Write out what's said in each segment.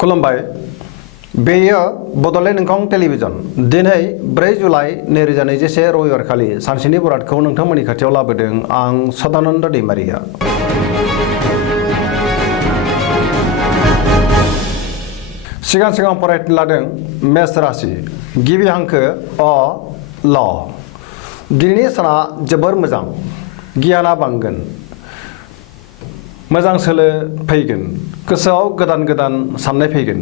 खुलुमबाय बेयो बड'लेण्ड इंखं टेलिभिजन दिनै 4 जुलाइ 2021 रबिबार खालि सानसेनि बरादखौ नोंथांमोननि खाथियाव लाबोदों आं सदानन्द दैमारिया। सिगां फरायनो लादों मेष राशि गिबि हांखो अ ल। दिनैनि साना जोबोर मोजां, गियाना बांगोन, मोजां सोलो फैगोन, गोसोआव गोदान साननाय फैगोन,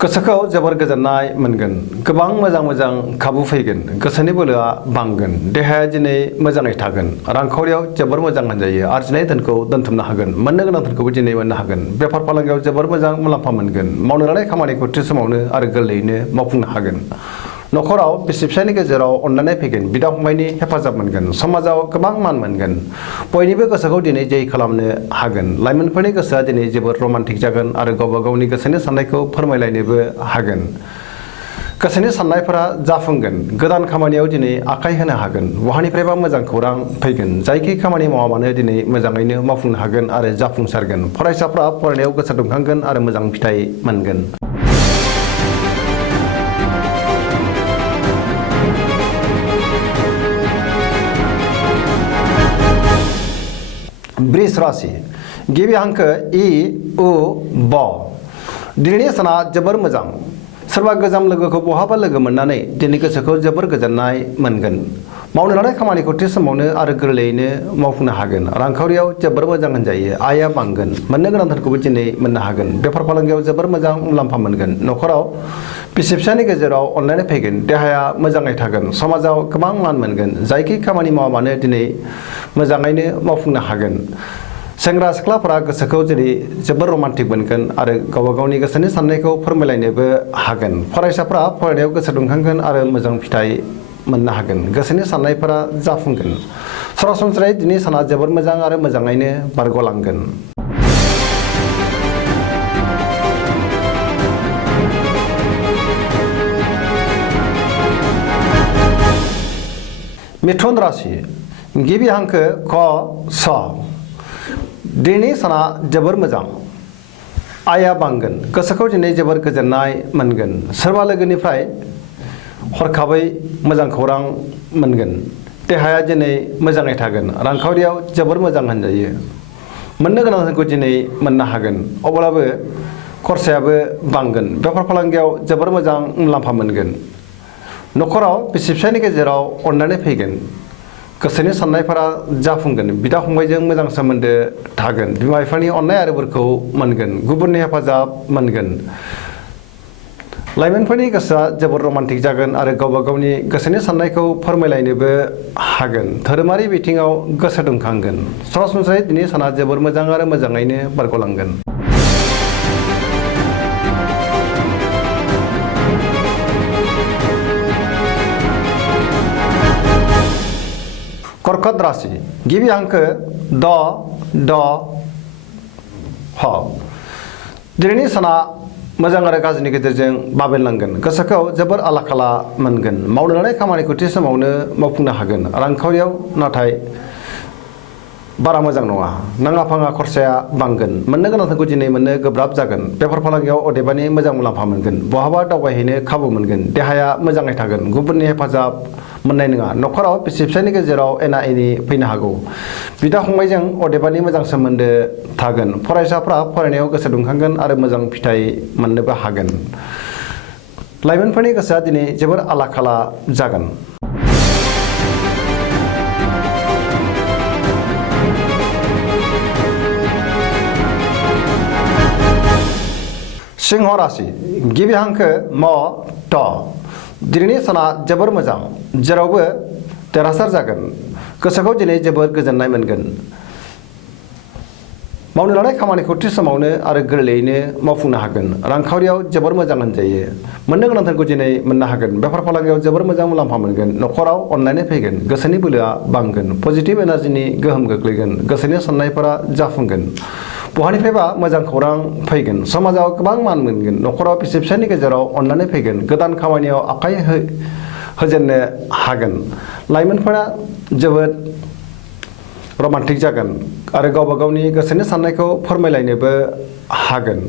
गोसोखौ जोबोर गोजोननाय मोनगोन, गोबां मोजां खाबु फैगोन, गोसोनि बोलोआ बांगोन, देहाया दिनै मोजाङै थागोन, रांखावरियाव जोबोर मोजां होनजायो, आरजिनाय धोनखौ दोनथुमनो हागोन, मोननो गोनां धोनखौबो दिनै मोननो हागोन, बेफार फालांगियाव जोबोर मोजां मुलाम्फा मोनगोन, मावनो लानाय खामानिखौ थि समावनो आरो गोरलैयैनो मावफुंनो हागोन। न'खराव बिसि फिसायनि गेजेराव अनलायनाय फैगोन, बिदा फंबायनि हेफाजाब मोनगोन, समाजाव गोबां मान मोनगोन, बयनिबो गोसोखौ दिनै जै खालामनो हागोन। लाइमोनफोरनि गोसोआ दिनै जोबोर रमान्टिक जागोन आरो गावबा गावनि गोसोनि साननायखौ फोरमायलायनोबो हागोन। गोसोनि साननायफोरा जाफुंगोन, गोदान खामानियाव दिनै आखाइ होनो हागोन, बहानिफ्रायबा मोजां खौरां फैगोन, जायखि खामानि मावा मानो दिनै मोजाङैनो मावफुंनो हागोन आरो जाफुंसारगोन। फरायसाफ्रा फरायनायाव गोसो दुंखांगोन आरो मोजां फिथाइ मोनगोन। वृष राशि गिबि हांखो इ उ ब। दिनैनि साना जोबोर मोजां, सोरबा गोजाम लोगोखौ बहाबा लोगो मोननानै दिनै गोसोखौ जोबोर गोजोननाय मोनगोन, मावनो लानाय खामानिखौ थि समावनो आरो गोरलैयैनो मावफुंनो हागोन, रांखावरियाव जोबोर मोजां होनजायो, आयआ बांगोन, मोननो गोनां धोनखौबो दिनै मोननो हागोन, बेफार फालांगियाव जोबोर मोजां मुलाम्फा मोनगोन, न'खराव बिसि फिसानि गेजेराव अनलायनाय फैगोन, देहाया मोजाङै थागोन, समाजाव गोबां मान मोनगोन, जायखि खामानि मावा मानो दिनै मोजाङैनो मावफुंनो हागोन। सेंग्रा सिख्लाफोरा गोसोखौ दिनै जोबोर रमान्टिक मोनगोन आरो गावबा गावनि गोसोनि साननायखौ फोरमायलायनोबो हागोन। फरायसाफ्रा फरायनायाव गोसो दुंखांगोन आरो मोजां फिथाइ मोननो हागोन, गोसोनि साननायफोरा जाफुंगोन। सरासनस्रायै दिनै साना जोबोर मोजां आरो मोजाङैनो बारग'लांगोन। मिथुन राशि गिबि हांखो क स। दिनैनि साना जोबोर मोजां, आयआ बांगोन, गोसोखौ दिनै जोबोर गोजोननाय मोनगोन, सोरबा लोगोनिफ्राय हरखाबै मोजां खौरां मोनगोन, देहाया दिनै मोजाङै थागोन, रांखावरियाव जोबोर मोजां होनजायो, मोननो गोनां धोनखौ दिनै मोननो हागोन, अब्लाबो खरसायाबो बांगोन, बेफार फालांगियाव जोबोर मोजां मुलाम्फा मोनगोन, न'खराव बिसि फिसायनि गेजेराव अनलायनाय फैगोन, गोसोनि साननायफोरा जाफुंगोन, बिदा फंबायजों मोजां सोमोन्दो थागोन, बिमा बिफानि अननाय आरो बोरखौ मोनगोन, गुबुननि हेफाजाब मोनगोन। लाइमोनफोरनि गोसोआ जोबोर रमान्टिक जागोन आरो गावबा गावनि गोसोनि साननायखौ फोरमायलायनोबो हागोन, धोरोमारि बिथिङाव गोसो दुंखांगोन। सरासनस्रायै दिनै साना जोबोर मोजां आरो मोजाङैनो बारग'लांगोन। कर्कट राशि गिबि हांखो द ड ह। दिनैनि साना मोजां आरो गाज्रिनि गेजेरजों बाबेनलांगोन, गोसोखौ जोबोर आला खाला मोनगोन, मावनो लानाय खामानिखौ थि समावनो मावफुंनो हागोन, रांखावरियाव नाथाय बारा मोजां नङा, नाङा फाङा खरसाया बांगोन, मोननो गोनां धोनखौ दिनै मोननो गोब्राब जागोन, बेफार फालांगियाव अदेबानि मोजां मुलाम्फा मोनगोन, बहाबा दावबायहैनो खाबु मोनगोन, देहाया मोजाङै थागोन, गुबुननि हेफाजाब मोननाय नङा, न'खराव बिसि फिसायनि गेजेराव एना एनि फैनो हागौ, बिदा फंबायजों अदेबानि मोजां सोमोन्दो थागोन, फरायसाफ्रा फरायनायाव गोसो दुंखांगोन आरो मोजां फिथाइ मोननोबो हागोन। लाइमोनफोरनि गोसोआ दिनै जोबोर आला खाला जागोन। सिंह राशि गिबि हांखो म ट। दिनैनि साना जोबोर मोजां, जेरावबो देरहासार जागोन, गोसोखौ दिनै जोबोर गोजोननाय मोनगोन, मावनो लानाय खामानिखौ थि समावनो आरो गोरलैयैनो मावफुंनो हागोन, रांखावरियाव जोबोर मोजां होनजायो, मोननो गोनां धोनखौ दिनै मोननो हागोन, बेफार फालांगियाव जोबोर मोजां मुलाम्फा मोनगोन, न'खराव अनलायनाय फैगोन, गोसोनि बोलोआ बांगोन, पजिटिभ एनार्जिनि गोहोम गोग्लैगोन, गोसोनि साननायफोरा जाफुंगोन, बहानिफ्रायबा मोजां खौरां फैगोन, समाजाव गोबां मान मोनगोन, न'खराव बिसि फिसायनि गेजेराव अनलायनाय फैगोन, गोदान खामानियाव आखाइ होजेननो हागोन, लाइमोनफोरा जोबोद रमान्टिक जागोन आरो गावबा गावनि गोसोनि साननायखौ फोरमायलायनोबो हागोन।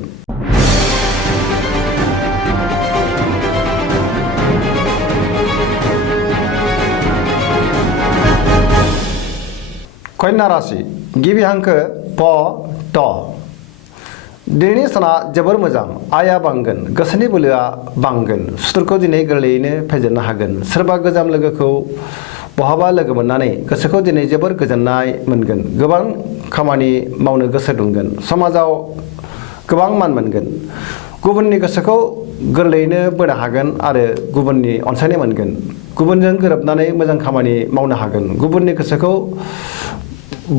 कन्या राशि गिबि हांखो प ट दिनैनि साना जोबोर मोजां आया बांगोन गोसोनि बोलोआ बांगोन सुथुरखौ दिनै गोरलैयैनो फेजेननो हागोन सोरबा गोजाम लोगोखौ बहाबा लोगो मोननानै गोसोखौ दिनै जोबोर गोजोननाय मोनगोन गोबां खामानि मावनो गोसो दुंगोन समाजाव गोबां मान मोनगोन गुबुननि गोसोखौ गोरलैयैनो बोनो हागोन आरो गुबुननि अनसायनाय मोनगोन गुबुनजों गोरोबनानै मोजां खामानि मावनो हागोन गुबुननि गोसोखौ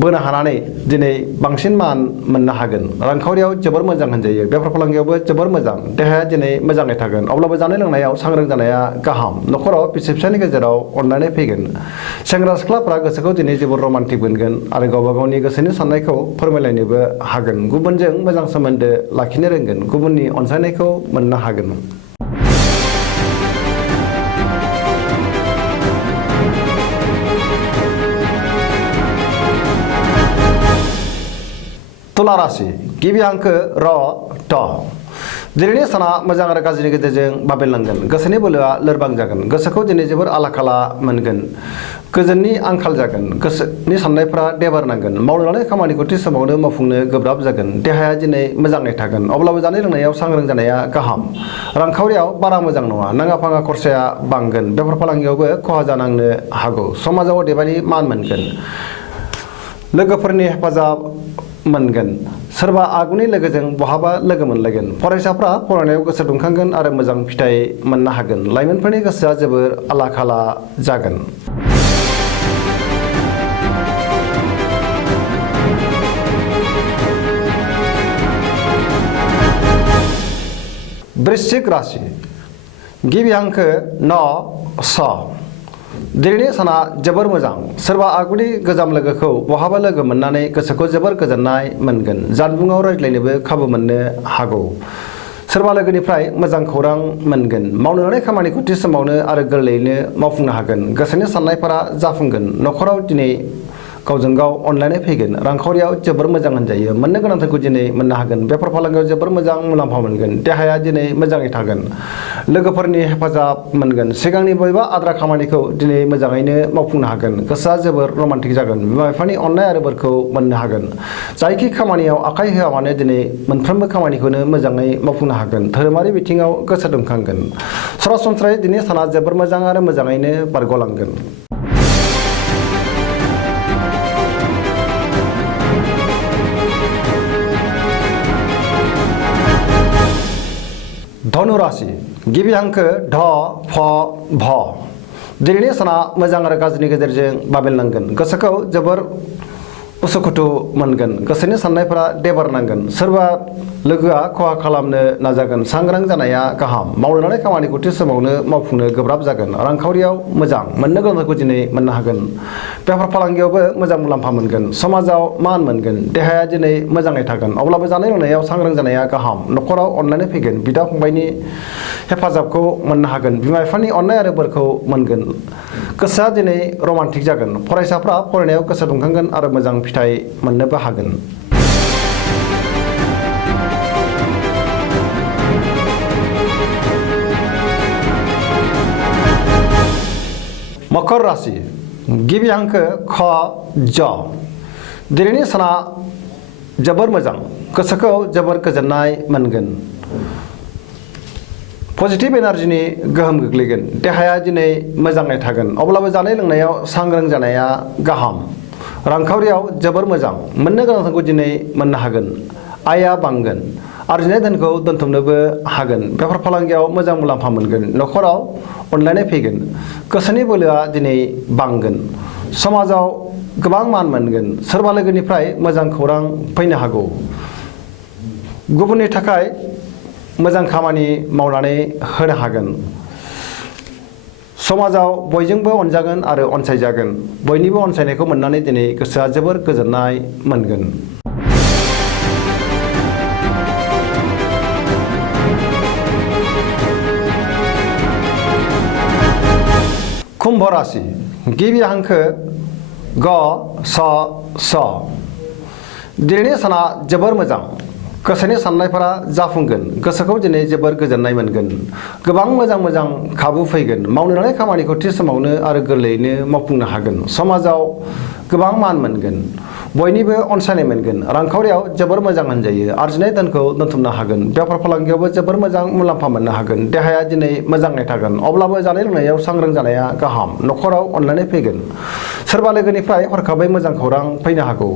बोनो हानानै दिनै बांसिन मान मोननो हागोन रांखावरियाव जोबोर मोजां होनजायो बेफार फालांगियावबो जोबोर मोजां देहाया दिनै मोजाङै थागोन अब्लाबो जानाय लोंनायाव सांग्रां जानाया गाहाम नखराव बिसि फिसायनि गेजेराव अनलायनाय फैगोन सेंग्रा सिख्लाफ्रा गोसोखौ दिनै जोबोर रमान्टिक मोनगोन आरो गावबा गावनि गोसोनि साननायखौ फोरमायलायनोबो हागोन गुबुनजों मोजां सोमोन्दो लाखिनो रोंगोन गुबुननि अनसायनायखौ मोननो हागोन तुला राशि गिबि हांखो र ट दिनैनि साना मोजां आरो गाज्रिनि गेजेरजों बाबेनलांगोन गोसोनि बोलोआ लोरबां जागोन गोसोखौ दिनै जोबोर आला खाला मोनगोन गोजोननि आंखाल जागोन गोसोनि साननायफ्रा देबारनांगोन मावनो लानाय खामानिखौ थि समावनो मावफुंनो गोब्राब जागोन देहाया दिनै मोजाङै थागोन अब्लाबो जानाय लोंनायाव सांग्रां जानाया गाहाम रांखावरियाव बारा मोजां नङा नाङा फाङा खरसाया बांगोन बेफार फालांगियावबो खहा जानांनो हागौ समाजाव अदेबानि मान मोनगोन लोगोफोरनि हेफाजाब मोनगोन सोरबा आगुनि लोगोजों बहाबा लोगो मोनलायगोन फरायसाफ्रा फरायनायाव गोसो दुंखांगोन आरो मोजां फिथाइ मोननो हागोन लाइमोनफोरनि गोसोआ जोबोर आला खाला जागोन वृश्चिक राशि गिबि हांखो न स दिनैनि साना जोबोर मोजां सोरबा आगुनि गोजाम लोगोखौ बहाबा लोगो मोननानै गोसोखौ जोबोर गोजोननाय मोनगोन जानबुङाव रायज्लायनोबो खाबु मोननो हागौ सोरबा लोगोनिफ्राय मोजां खौरां मोनगोन मावनो लानाय खामानिखौ थि समावनो आरो गोरलैयैनो मावफुंनो हागोन गोसोनि साननायफोरा जाफुंगोन नखराव दिनै गावजों गाव अनलायनाय फैगोन रांखावरियाव जोबोर मोजां होनजायो मोननो गोनांथारखौ दिनै मोननो हागोन बेफार फालांगियाव जोबोर मोजां मुलाम्फा मोनगोन देहाया दिनै मोजाङै थागोन लोगोफोरनि हेफाजाब मोनगोन सिगांनि बबेबा आद्रा खामानिखौ दिनै मोजाङैनो मावफुंनो हागोन गोसोआ जोबोर रमान्टिक जागोन बिमा बिफानि अननाय आरो बोरखौ मोननो हागोन जायखि खामानियाव आखाइ होआ मानो दिनै मोनफ्रोमबो खामानिखौनो मोजाङै मावफुंनो हागोन धोरोमारि बिथिङाव गोसो दुंखांगोन सरासनस्रायै दिनै साना जोबोर मोजां आरो मोजाङैनो बारग'लांगोन धनु राशि गिबि हांखो ढ फ भ दिनैनि साना मोजां आरो गाज्रिनि गेजेरजों बाबेनलांगोन गोसोखौ जोबोर उसुखुथु मोनगोन गोसोनि साननायफोरा देबारनांगोन सोरबा लोगोआ खहा खालामनो नाजागोन सांग्रां जानाया गाहाम मावनो लानाय खामानिखौ थि समावनो मावफुंनो गोब्राब जागोन रांखावरियाव मोजां मोननो गोनांखौ दिनै मोननो हागोन बेफार फालांगियावबो मोजां मुलाम्फा मोनगोन समाजाव मान मोनगोन देहाया दिनै मोजाङै थागोन अब्लाबो जानाय लोंनायाव सांग्रां जानाया गाहाम नखराव अनलायनाय फैगोन बिदा फंबायनि हेफाजाबखौ मोननो हागोन बिमा बिफानि अननाय आरो बोरखौ मोनगोन गोसोआ दिनै रमान्टिक जागोन फरायसाफ्रा फरायनायाव गोसो दुंखांगोन आरो मोजां फिथाइ मोननोबो हागोन मकर राशि गिबि हांखो ख ज दिनैनि साना जोबोर मोजां गोसोखौ जोबोर गोजोननाय मोनगोन पजिटिभ एनार्जिनि गोहोम गोग्लैगोन देहाया दिनै मोजाङै थागोन अब्लाबो जानाय लोंनायाव सांग्रां जानाया गाहाम रांखावरियाव जोबोर मोजां मोननो गोनांखौ दिनै मोननो हागोन आया बांगोन आरजिनाय धोनखौ दोनथुमनोबो हागोन बेफार फालांगियाव मोजां मुलाम्फा मोनगोन नखराव अनलायनाय फैगोन गोसोनि बोलोआ दिनै बांगोन समाजाव गोबां मान मोनगोन सोरबा लोगोनिफ्राय मोजां खौरां फैनो हागौ गुबुननि थाखाय मोजां खामानि मावनानै होनो हागोन समाजाव बयजोंबो अनजागोन आरो अनसायजागोन बयनिबो अनसायनायखौ मोननानै दिनै गोसोआ जोबोर गोजोननाय मोनगोन कुम्भ राशि गिबि हांखो ग स स दिनैनि साना जोबोर मोजां गोसोनि साननायफोरा जाफुंगोन गोसोखौ दिनै जोबोर गोजोननाय मोनगोन गोबां मोजां मोजां खाबु फैगोन मावनो लानाय खामानिखौ थि समावनो आरो गोरलैयैनो मावफुंनो हागोन समाजाव गोबां मान मोनगोन बयनिबो अनसायनाय मोनगोन रांखावरियाव जोबोर मोजां होनजायो आरजिनाय धोनखौ दोनथुमनो हागोन बेफार फालांगियावबो जोबोर मोजां मुलाम्फा मोननो हागोन देहाया दिनै मोजाङै थागोन अब्लाबो जानाय लोंनायाव सांग्रां जानाया गाहाम न'खराव अनलायनाय फैगोन सोरबा लोगोनिफ्राय हरखाबै मोजां खौरां फैनो हागौ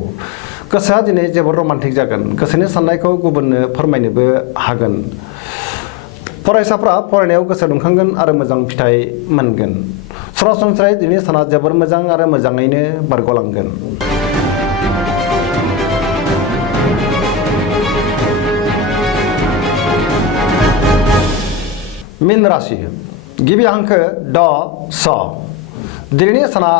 गोसोआ दिनै जोबोर रमान्टिक जागोन गोसोनि साननायखौ गुबुननो फोरमायनोबो हागोन फरायसाफ्रा फरायनायाव गोसो दुंखांगोन आरो मोजां फिथाइ मोनगोन सरासनस्रायै दिनै साना जोबोर मोजां आरो मोजाङैनो बारग'लांगोन मीन राशि गिबि हांखो ड स दिनैनि साना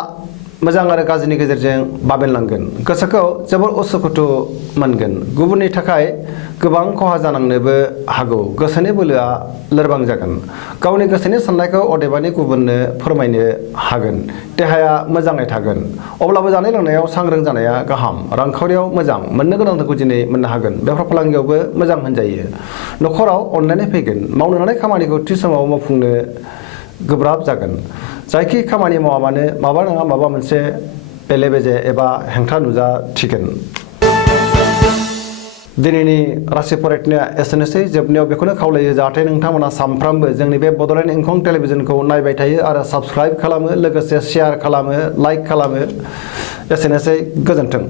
मोजां आरो गाज्रिनि गेजेरजों बाबेनलांगोन गोसोखौ जोबोर उसुखुथु मोनगोन गुबुननि थाखाय गोबां खहा जानांनोबो हागौ गोसोनि बोलोआ लोरबां जागोन गावनि गोसोनि साननायखौ अदेबानि गुबुननो फोरमायनो हागोन देहाया मोजाङै थागोन अब्लाबो जानाय लोंनायाव सांग्रां जानाया गाहाम रांखावरियाव मोजां मोननो गोनांखौ दिनै मोननो हागोन बेफार फालांगियावबो मोजां होनजायो न'खराव अनलायनाय फैगोन मावनो लानाय खामानिखौ थि समाव मावफुंनो गोब्राब जागोन जायखि खामानि मावा मानो माबा नङा माबा मोनसे बेले बेजे एबा हेंथा नुजाथिगोन दिनैनि राशि फरायनाया एसेनोसै जोबनायाव बेखौनो खावलायो जाहाथे नोंथांमोना सानफ्रामबो जोंनि बे बड'लेण्ड इंखं टेलिभिजनखौ नायबाय थायो आरो साबस्क्राइब खालामो लोगोसे शेयार खालामो लाइक खालामो एसेनोसै गोजोन्थों